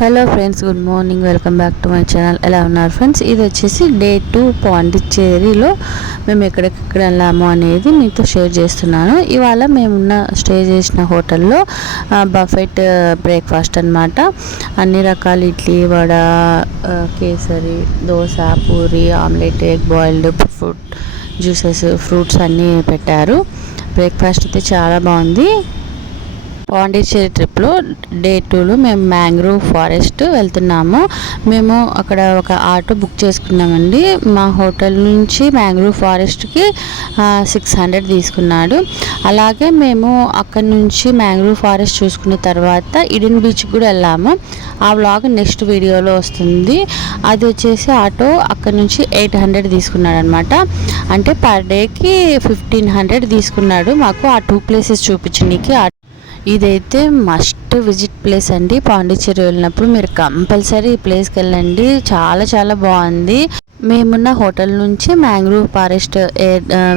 Hello friends, good morning. Welcome back to my channel. ఎలా ఉన్నారు friends? ఇది వచ్చేసి డే 2 పాండిచ్చేరిలో మేము ఎక్కడెక్కడ వెళ్ళాము అనేది మీతో షేర్ చేస్తున్నాను. ఇవాళ మేమున్న స్టే చేసిన హోటల్లో బఫెట్ బ్రేక్ఫాస్ట్ అనమాట. అన్ని రకాల idli, vada, kesari, dosa, puri, omelette, egg boiled, juices, fruits అన్నీ పెట్టారు. బ్రేక్ఫాస్ట్ అయితే చాలా బాగుంది. పాండిచ్చేరి ట్రిప్లో డే 2లో మేము మ్యాంగ్రూవ్ ఫారెస్ట్ వెళ్తున్నాము. మేము అక్కడ ఒక ఆటో బుక్ చేసుకున్నామండి. మా హోటల్ నుంచి మ్యాంగ్రూవ్ ఫారెస్ట్కి 600 తీసుకున్నాడు. అలాగే మేము అక్కడ నుంచి మ్యాంగ్రూవ్ ఫారెస్ట్ చూసుకున్న తర్వాత ఈడెన్ బీచ్కి కూడా వెళ్ళాము. ఆ వ్లాగ్ నెక్స్ట్ వీడియోలో వస్తుంది. అది వచ్చేసి ఆటో అక్కడ నుంచి 800 తీసుకున్నాడు అనమాట. అంటే పర్ డేకి 1500 తీసుకున్నాడు మాకు ఆ 2 ప్లేసెస్ చూపించడానికి. ఇదైతే మస్ట్ విజిట్ ప్లేస్ అండి. పాండిచ్చేరి వెళ్ళినప్పుడు మీరు కంపల్సరీ ఈ ప్లేస్కి వెళ్ళండి. చాలా చాలా బాగుంది. మేమున్న హోటల్ నుంచి మ్యాంగ్రూవ్ ఫారెస్ట్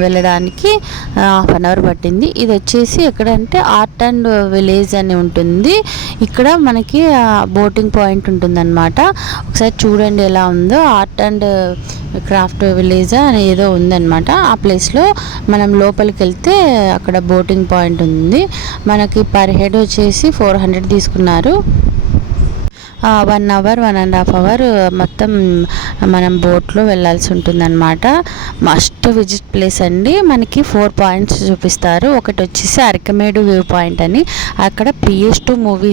వెళ్ళడానికి హాఫ్ అన్ అవర్ పట్టింది. ఇది వచ్చేసి ఎక్కడంటే ఆర్ట్ అండ్ విలేజ్ అని ఉంటుంది. ఇక్కడ మనకి బోటింగ్ పాయింట్ ఉంటుందన్నమాట. ఒకసారి చూడండి ఎలా ఉందో. ఆర్ట్ అండ్ క్రాఫ్ట్ విలేజ్ అని ఏదో ఉందన్నమాట. ఆ ప్లేస్లో మనం లోపలికి వెళ్తే అక్కడ బోటింగ్ పాయింట్ ఉంది. మనకి పర్ హెడ్ వచ్చేసి 400 తీసుకున్నారు. 1 అవర్ 1.5 అవర్ మొత్తం మనం బోట్లో వెళ్ళాల్సి ఉంటుందన్నమాట. మస్ట్ విజిట్ ప్లేస్ అండి. మనకి 4 పాయింట్స్ చూపిస్తారు. ఒకటి వచ్చేసి అరకమేడు వ్యూ పాయింట్ అని, అక్కడ PS2 మూవీ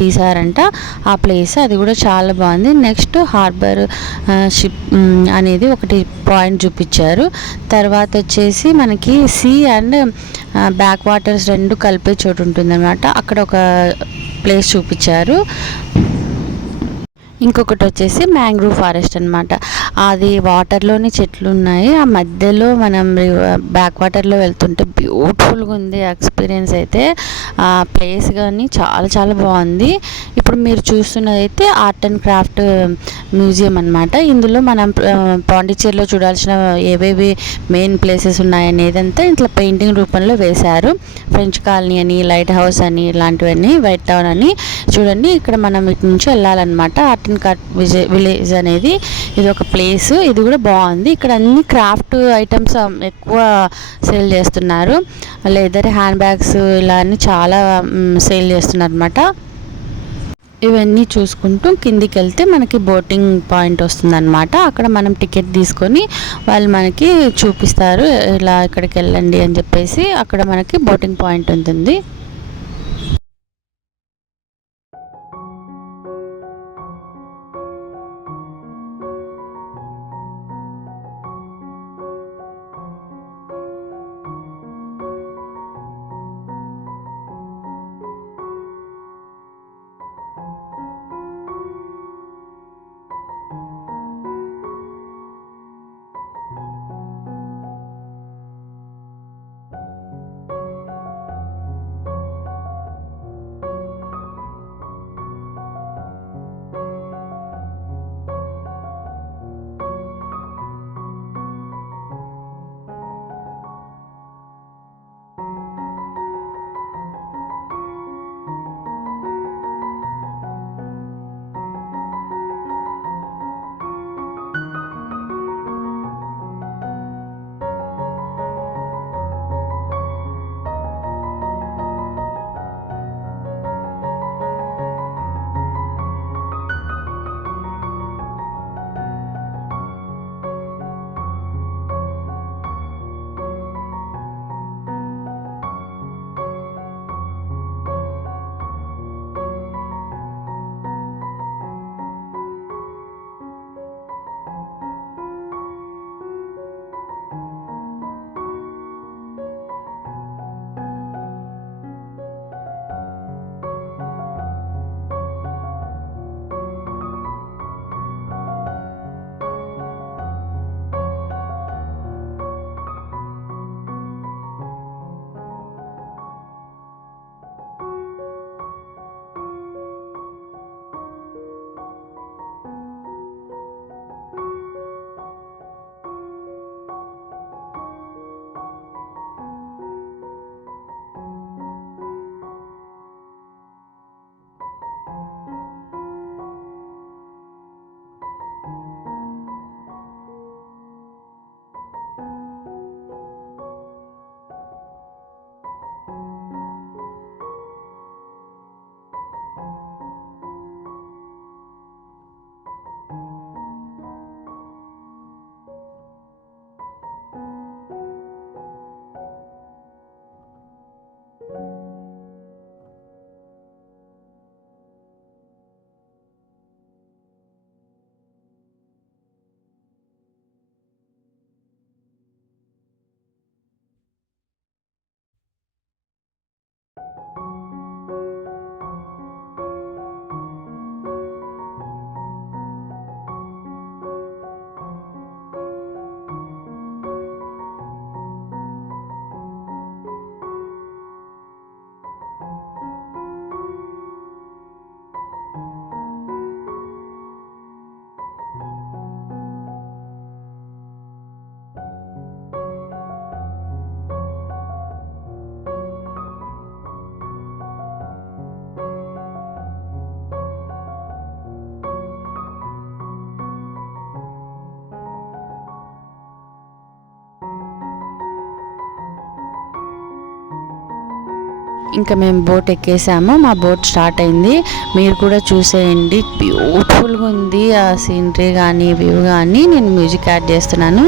తీశారంట ఆ ప్లేస్. అది కూడా చాలా బాగుంది. నెక్స్ట్ హార్బర్ షిప్ అనేది ఒకటి పాయింట్ చూపించారు. తర్వాత వచ్చేసి మనకి సీ అండ్ బ్యాక్ వాటర్స్ రెండు కలిపే చోటు ఉంటుందన్నమాట. అక్కడ ఒక ప్లేస్ చూపించారు. ఇంకొకటి వచ్చేసి మ్యాంగ్రూవ్ ఫారెస్ట్ అనమాట. అది వాటర్లోని చెట్లు ఉన్నాయి. ఆ మధ్యలో మనం బ్యాక్ వాటర్లో వెళ్తుంటే బ్యూటిఫుల్గా ఉంది ఎక్స్పీరియన్స్ అయితే. ఆ ప్లేస్ కానీ చాలా చాలా బాగుంది. ఇప్పుడు మీరు చూస్తున్నది అయితే ఆర్ట్ అండ్ క్రాఫ్ట్ మ్యూజియం అనమాట. ఇందులో మనం పాండిచ్చేరిలో చూడాల్సిన ఏవేవి మెయిన్ ప్లేసెస్ ఉన్నాయనేదంతా ఇంట్లో పెయింటింగ్ రూపంలో వేశారు. ఫ్రెంచ్ కాలనీ అని, లైట్ హౌస్ అని, ఇలాంటివన్నీ, వైట్ టౌన్ అని. చూడండి, ఇక్కడ మనం ఇటు నుంచి వెళ్ళాలన్నమాట. ఆర్ట్ అండ్ క్రాఫ్ట్ విలేజ్ అనేది ఇది ఒక ప్లేస్. ఇది కూడా బాగుంది. ఇక్కడ అన్ని క్రాఫ్ట్ ఐటమ్స్ ఎక్కువ సేల్ చేస్తున్నారు. లెదర్ హ్యాండ్ బ్యాగ్స్ ఇలా అన్ని చాలా సేల్ చేస్తున్నారు అనమాట. ఇవన్నీ చూసుకుంటూ కిందికి వెళ్తే మనకి బోటింగ్ పాయింట్ వస్తుందన్నమాట. అక్కడ మనం టికెట్ తీసుకొని వాళ్ళు మనకి చూపిస్తారు, ఇలా ఇక్కడికి వెళ్ళండి అని చెప్పేసి. అక్కడ మనకి బోటింగ్ పాయింట్ ఉంటుంది. ఇంకా మేము బోట్ ఎక్కేసాము. మా బోట్ స్టార్ట్ అయింది. మీరు కూడా చూసేయండి, బ్యూటిఫుల్గా ఉంది ఆ సీనరీ కానీ వ్యూ కానీ. నేను మ్యూజిక్ యాడ్ చేస్తున్నాను.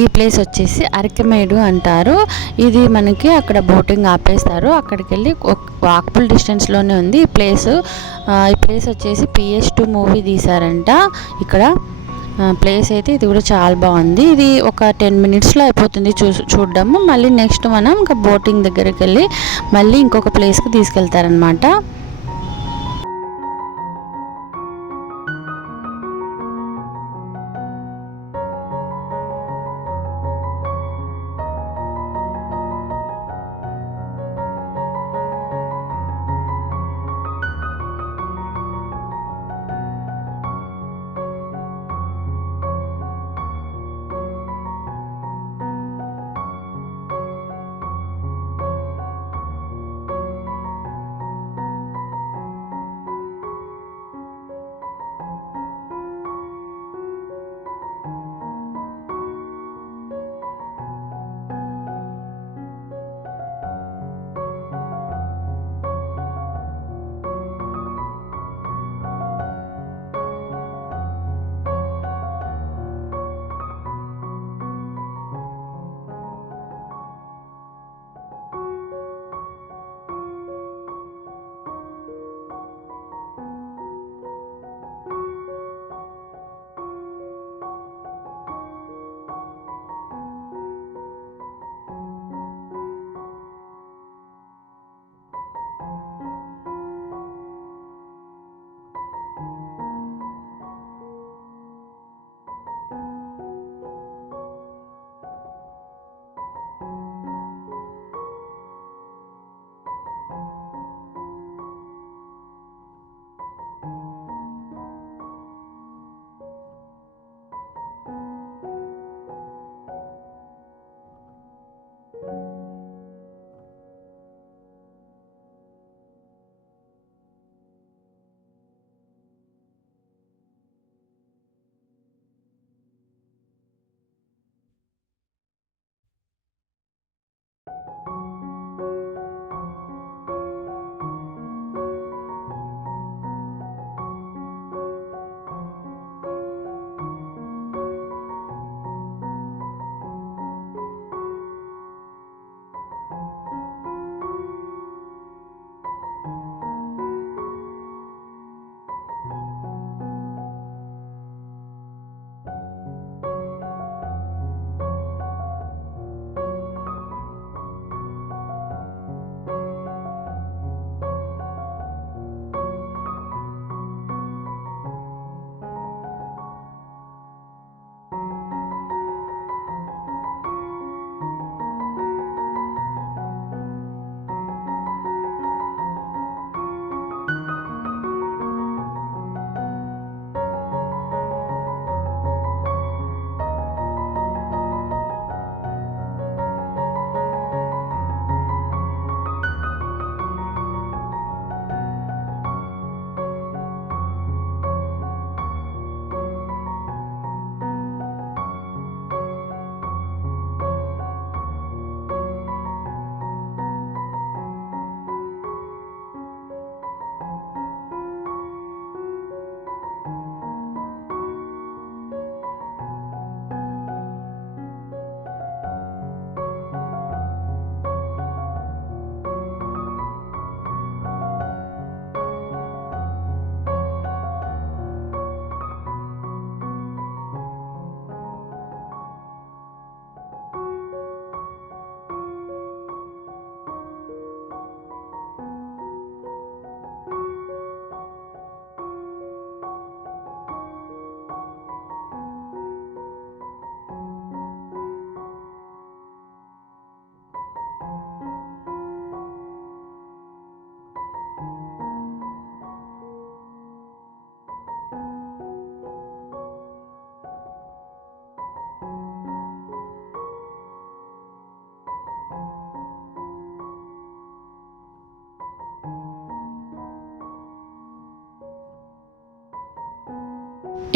ఈ ప్లేస్ వచ్చేసి అరకమేడు అంటారు. ఇది మనకి అక్కడ బోటింగ్ ఆపేస్తారు. అక్కడికి వెళ్ళి వాకబుల్ డిస్టెన్స్లోనే ఉంది ఈ ప్లేస్. ఈ ప్లేస్ వచ్చేసి PS2 మూవీ తీశారంట ఇక్కడ. ప్లేస్ అయితే ఇది కూడా చాలా బాగుంది. ఇది ఒక 10 మినిట్స్లో అయిపోతుంది చూడడము. మళ్ళీ నెక్స్ట్ మనం ఇంకా బోటింగ్ దగ్గరికి వెళ్ళి మళ్ళీ ఇంకొక ప్లేస్కి తీసుకెళ్తారనమాట.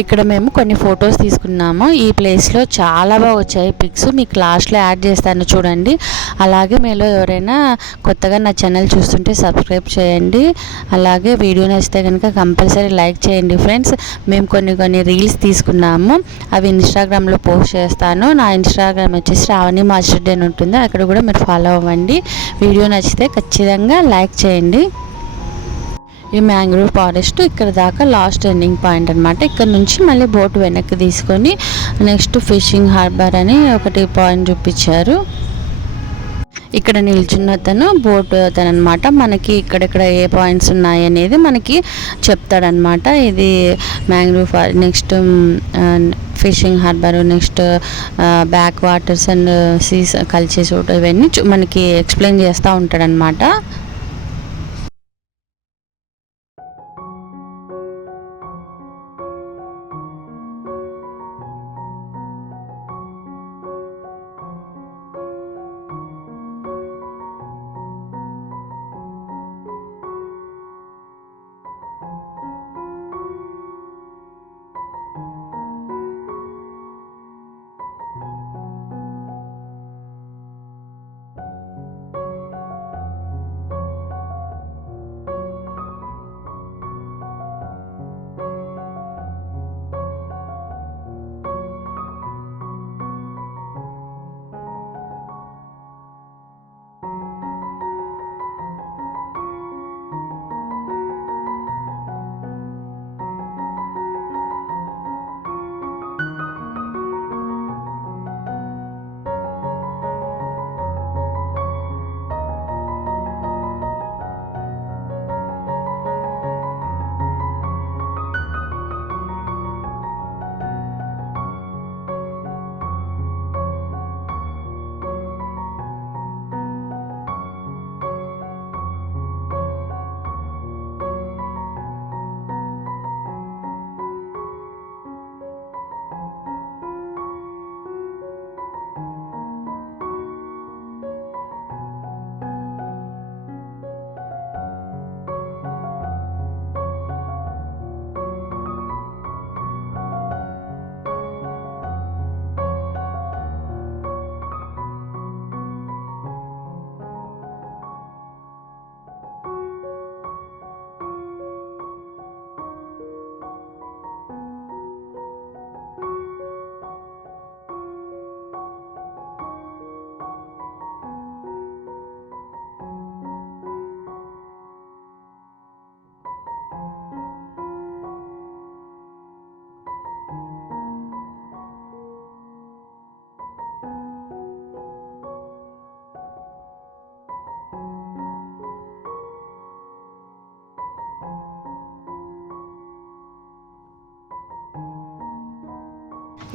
ఇక్కడ మేము కొన్ని ఫొటోస్ తీసుకున్నాము. ఈ ప్లేస్లో చాలా బాగా వచ్చాయి పిక్స్, మీకు లాస్ట్లో యాడ్ చేస్తాను చూడండి. అలాగే మీలో ఎవరైనా కొత్తగా నా ఛానల్ చూస్తుంటే సబ్స్క్రైబ్ చేయండి. అలాగే వీడియో నచ్చితే కనుక కంపల్సరీ లైక్ చేయండి ఫ్రెండ్స్. మేము కొన్ని రీల్స్ తీసుకున్నాము, అవి ఇన్స్టాగ్రామ్లో పోస్ట్ చేస్తాను. నా ఇన్స్టాగ్రామ్ వచ్చేసి శ్రావణి మాస్టర్ అని ఉంటుంది, అక్కడ కూడా మీరు ఫాలో అవ్వండి. వీడియో నచ్చితే ఖచ్చితంగా లైక్ చేయండి. ఈ మ్యాంగ్రోవ్ ఫారెస్ట్ ఇక్కడ దాకా లాస్ట్ ఎండింగ్ పాయింట్ అనమాట. ఇక్కడ నుంచి మళ్ళీ బోట్ వెనక్కి తీసుకొని నెక్స్ట్ ఫిషింగ్ హార్బర్ అని ఒకటి పాయింట్ చూపించారు. ఇక్కడ నిల్చున్న అతను బోట్ అతను అనమాట, మనకి ఇక్కడెక్కడ ఏ పాయింట్స్ ఉన్నాయి అనేది మనకి చెప్తాడనమాట. ఇది mangrove next fishing harbour, next backwaters and seas cultures ఇవన్నీ మనకి ఎక్స్ప్లెయిన్ చేస్తూ ఉంటాడనమాట.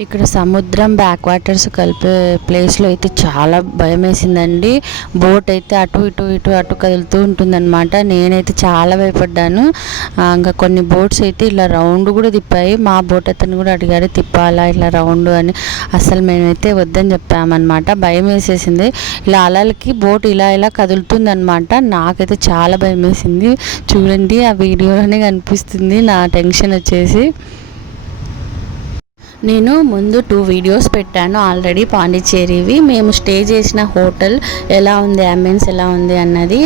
ఇక్కడ సముద్రం బ్యాక్ వాటర్స్ కలిపే ప్లేస్లో అయితే చాలా భయం వేసిందండి. బోట్ అయితే అటు ఇటు ఇటు అటు కదులుతూ ఉంటుందన్నమాట. నేనైతే చాలా భయపడ్డాను. ఇంకా కొన్ని బోట్స్ అయితే ఇలా రౌండ్ కూడా తిప్పాయి. మా బోట్ అతను కూడా అడిగారు తిప్పాలా ఇలా రౌండ్ అని. అసలు మేమైతే వద్దని చెప్పామన్నమాట, భయం వేసేసింది. ఇలా అలలకి బోట్ ఇలా ఇలా కదులుతుందన్నమాట. నాకైతే చాలా భయం వేసింది. చూడండి ఆ వీడియోలోనే కనిపిస్తుంది నా టెన్షన్ వచ్చేసి. నేను ముందు 2 వీడియోస్ పెట్టాను ఆల్రెడీ పాండిచ్చేరివి. మేము స్టే చేసిన హోటల్ ఎలా ఉంది, అంబియన్స్ ఎలా ఉంది అన్నది.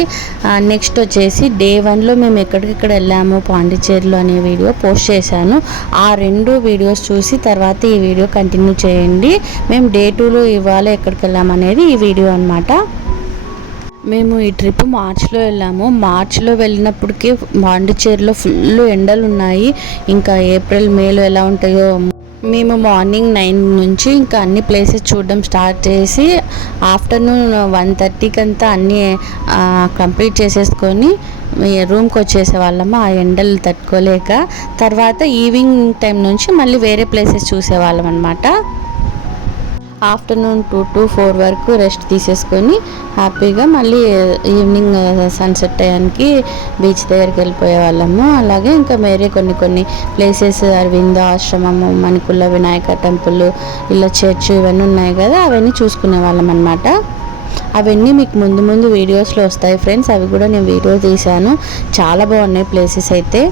నెక్స్ట్ వచ్చేసి డే 1లో మేము ఎక్కడికెక్కడ వెళ్ళాము పాండిచ్చేరిలో అనే వీడియో పోస్ట్ చేశాను. ఆ 2 వీడియోస్ చూసి తర్వాత ఈ వీడియో కంటిన్యూ చేయండి. మేము డే 2లో ఇవాళ ఎక్కడికి వెళ్ళామనేది ఈ వీడియో అనమాట. మేము ఈ ట్రిప్ మార్చ్లో వెళ్ళాము. మార్చ్లో వెళ్ళినప్పటికీ పాండిచ్చేరిలో ఫుల్ ఎండలు ఉన్నాయి. ఇంకా ఏప్రిల్ మేలో ఎలా ఉంటాయో. మేము మార్నింగ్ 9 నుంచి ఇంకా అన్ని ప్లేసెస్ చూడడం స్టార్ట్ చేసి ఆఫ్టర్నూన్ 1:30కి అంతా అన్నీ కంప్లీట్ చేసేసుకొని రూమ్కి వచ్చేసే వాళ్ళము ఆ ఎండలు తట్టుకోలేక. తర్వాత ఈవినింగ్ టైం నుంచి మళ్ళీ వేరే ప్లేసెస్ చూసేవాళ్ళం అనమాట. ఆఫ్టర్నూన్ 2 to 4 వరకు రెస్ట్ తీసేసుకొని హ్యాపీగా మళ్ళీ ఈవినింగ్ సన్సెట్ టైంకి బీచ్ దగ్గరికి వెళ్ళిపోయే వాళ్ళము. అలాగే ఇంకా వేరే కొన్ని ప్లేసెస్ అరవింద ఆశ్రమము, మణికుల వినాయక టెంపుల్, ఇలా చర్చ్ ఇవన్నీ ఉన్నాయి కదా, అవన్నీ చూసుకునే వాళ్ళం అనమాట. అవన్నీ మీకు ముందు వీడియోస్లో వస్తాయి ఫ్రెండ్స్. అవి కూడా నేను వీడియో తీశాను. చాలా బాగున్నాయి ప్లేసెస్ అయితే.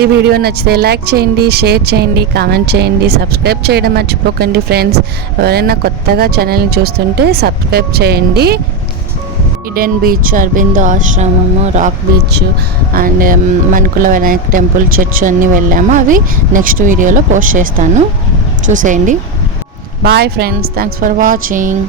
ఈ వీడియో నచ్చితే లైక్ చేయండి, షేర్ చేయండి, కామెంట్ చేయండి, సబ్స్క్రైబ్ చేయడం మర్చిపోకండి ఫ్రెండ్స్. ఎవరైనా కొత్తగా ఛానల్ని చూస్తుంటే సబ్స్క్రైబ్ చేయండి. హిడెన్ బీచ్, అరబిందో ఆశ్రమము, rock beach and Manakula Vinayaka temple, church అన్నీ వెళ్ళాము. అవి నెక్స్ట్ వీడియోలో పోస్ట్ చేస్తాను, చూసేయండి. Bye friends, thanks for watching.